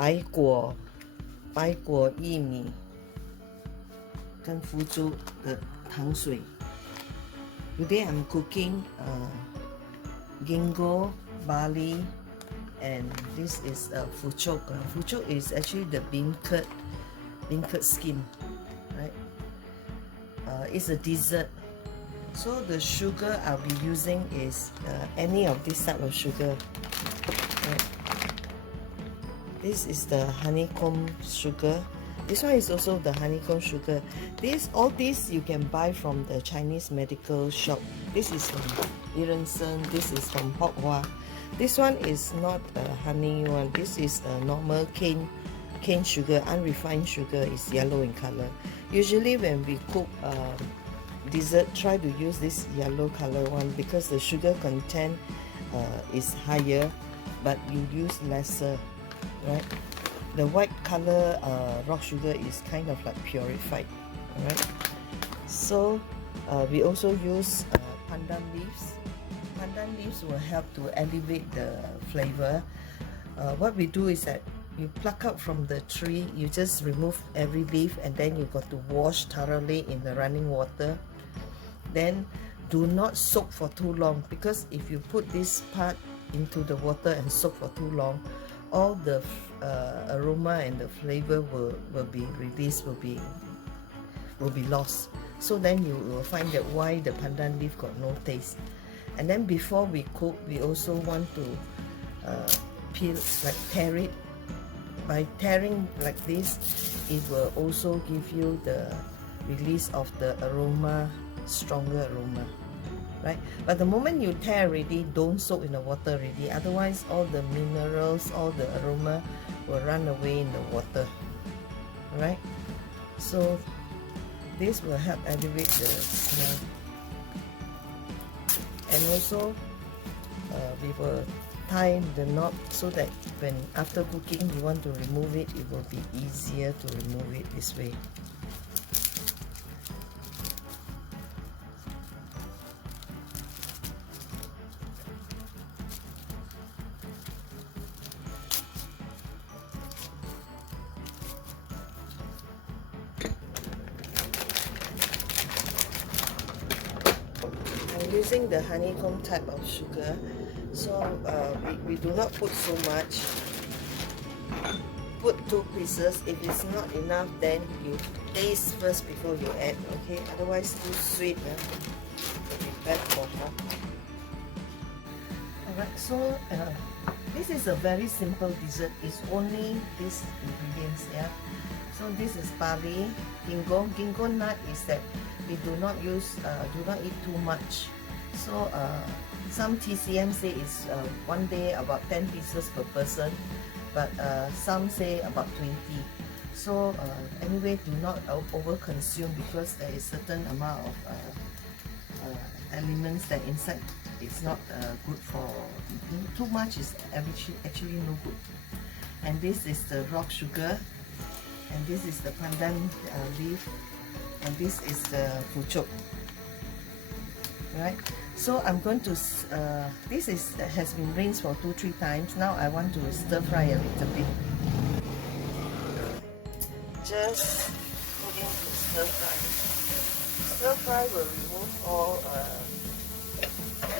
白果薏米跟福州的糖水。Today I'm cooking Gingko, barley, and this is fuchok. Fuchok is actually the bean curd skin, right? It's a dessert. So the sugar I'll be using is any of this type of sugar. Right? This is the honeycomb sugar. This one is also the honeycomb sugar. All this you can buy from the Chinese medical shop. This is from Irensen. This is from Hokhwa. This one is not a honey one. This is a normal cane sugar, unrefined sugar. Is yellow in color. Usually when we cook dessert, try to use this yellow color one because the sugar content is higher, but you use lesser, right? The white color rock sugar is kind of like purified, alright? So we also use pandan leaves. Pandan leaves will help to elevate the flavor. What we do is that you pluck out from the tree, you just remove every leaf, and then you got to wash thoroughly in the running water. Then do not soak for too long, because if you put this part into the water and soak for too long, all the aroma and the flavor will be released, will be lost. So then you will find that why the pandan leaf got no taste. And then before we cook, we also want to tear it. By tearing like this, it will also give you the release of the aroma, stronger aroma, right? But the moment you tear already, don't soak in the water already, otherwise all the minerals, all the aroma will run away in the water, right? So this will help elevate the smell. And also we will tie the knot so that when after cooking you want to remove it, it will be easier to remove it this way. Using the honeycomb type of sugar, so we do not put so much. Put 2 pieces. If it's not enough, then you taste first before you add, okay? Otherwise too sweet, will be bad for her. Alright, so this is a very simple dessert. It's only these ingredients, yeah. So this is barley, ginkgo. Ginkgo nut is that we do not use, do not eat too much. So some TCM say it's one day about 10 pieces per person, but some say about 20. So anyway, do not over consume, because there is certain amount of elements that inside it's not good for. Too much is actually no good. And this is the rock sugar, and this is the pandan leaf, and this is the fuchok, right? So I'm going to this has been rinsed for 2-3 times. Now I want to stir fry a little bit. Just put into stir fry. Stir fry will remove all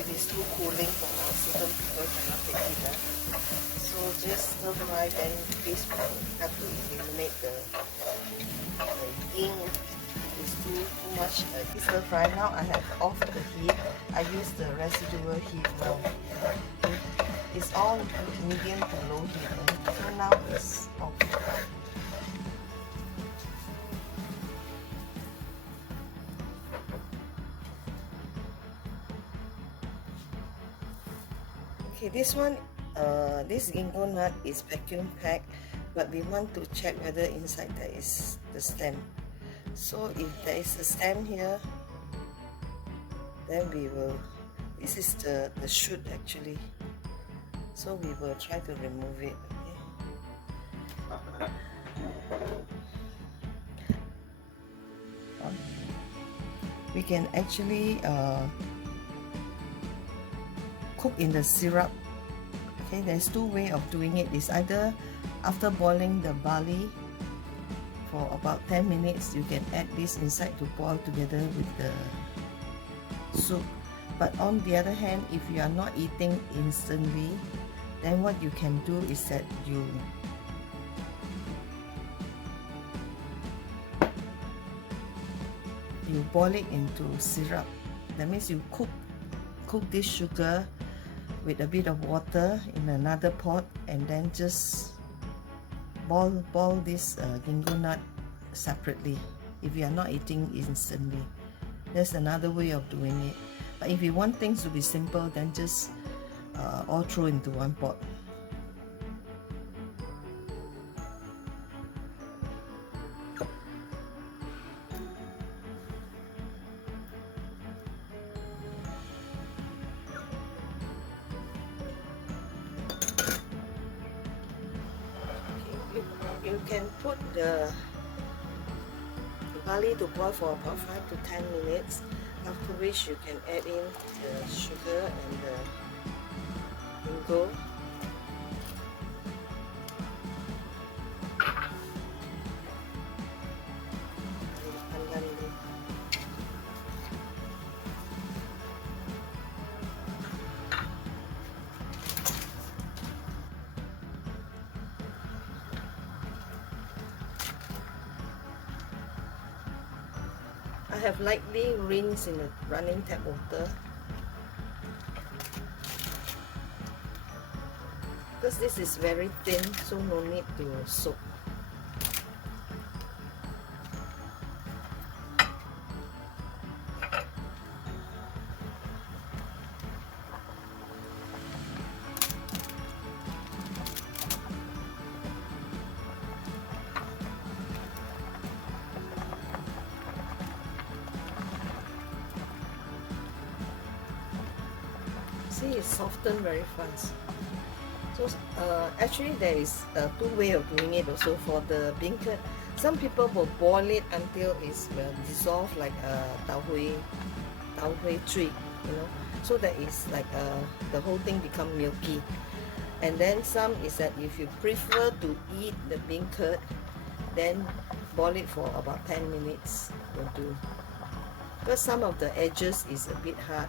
it is too cooling for certain people cannot take it. So just stir fry, then this will have to eliminate the ink. It's too much stir fry. Now I have off the heat. I use the residual heat now. Okay. It's all medium to low heat. So now it's off. Okay, this one, this ginkgo nut is vacuum packed, but we want to check whether inside there is the stem. So if there is a stem here, then we will, this is the shoot actually, so we will try to remove it. Okay. We can actually cook in the syrup. Okay, there's 2 ways of doing it. It's either After boiling the barley for about 10 minutes, you can add this inside to boil together with the soup. But on the other hand, if you are not eating instantly, then what you can do is that you boil it into syrup. That means you cook this sugar with a bit of water in another pot, and then just boil this ginkgo nut separately if you are not eating instantly. That's another way of doing it. But if you want things to be simple, then just all throw into one pot. You can put the barley to boil for about 5 to 10 minutes, after which you can add in the sugar and the ginkgo. Pandan leaf. I have lightly rinsed in the running tap water because this is very thin, so no need to soak. See, it's softened very fast. So actually there is two ways of doing it also. For the beancurd, some people will boil it until it's dissolved like tau hui tree, you know, so that it's like the whole thing become milky. And then some is that if you prefer to eat the beancurd, then boil it for about 10 minutes will do, because some of the edges is a bit hard,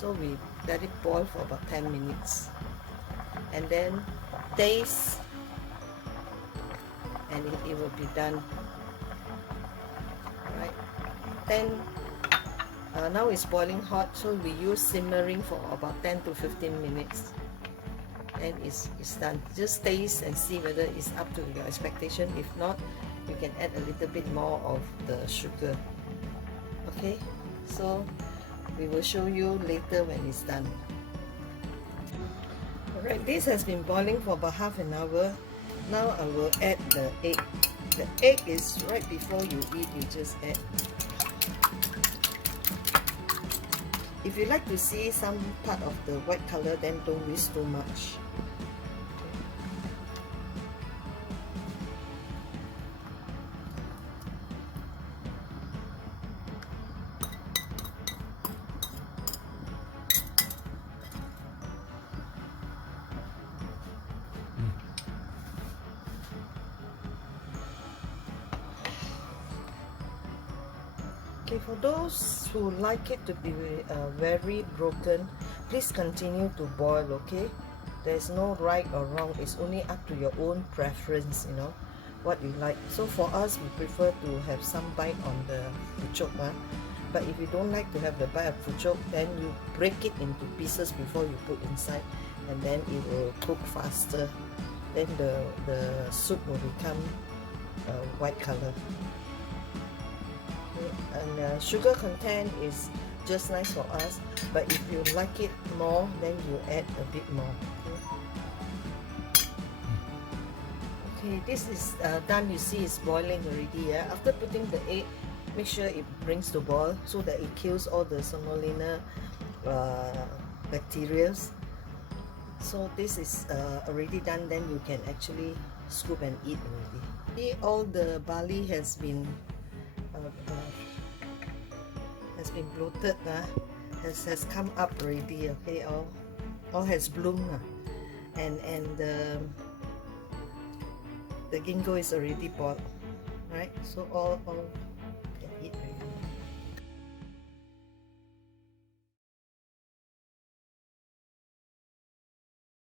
so we let it boil for about 10 minutes and then taste, and it will be done. Right, then now it's boiling hot, so we use simmering for about 10 to 15 minutes, and it's done. Just taste and see whether it's up to your expectation. If not, you can add a little bit more of the sugar. Okay, so we will show you later when it's done. Alright, this has been boiling for about half an hour. Now I will add the egg. The egg is right before you eat, you just add. If you like to see some part of the white color, then don't whisk too much. Okay, for those who like it to be very broken, please continue to boil, okay? There's no right or wrong, it's only up to your own preference, you know, what you like. So for us, we prefer to have some bite on the pucuk, but if you don't like to have the bite of pucuk, then you break it into pieces before you put inside, and then it will cook faster. Then the soup will become white color. And sugar content is just nice for us, but if you like it more, then you add a bit more. Okay, this is done. You see it's boiling already. After putting the egg, make sure it brings to boil so that it kills all the Salmonella bacteria. So this is already done. Then you can actually scoop and eat already. See, all the barley has been bloated, has come up already. Okay, all has bloomed, and the ginkgo is already boiled, right? So all